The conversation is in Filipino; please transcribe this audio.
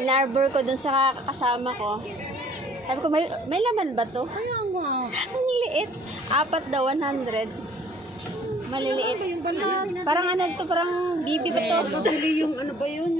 inarbor ko dun sa kasama ko. Sabi ko, may laman ba to? Kaya nga. Ang liit. 4 daw, 100. Maliliit. Ano ba yung bala? Parang ano to, parang bibi ba to? Pili yung ano ba yun?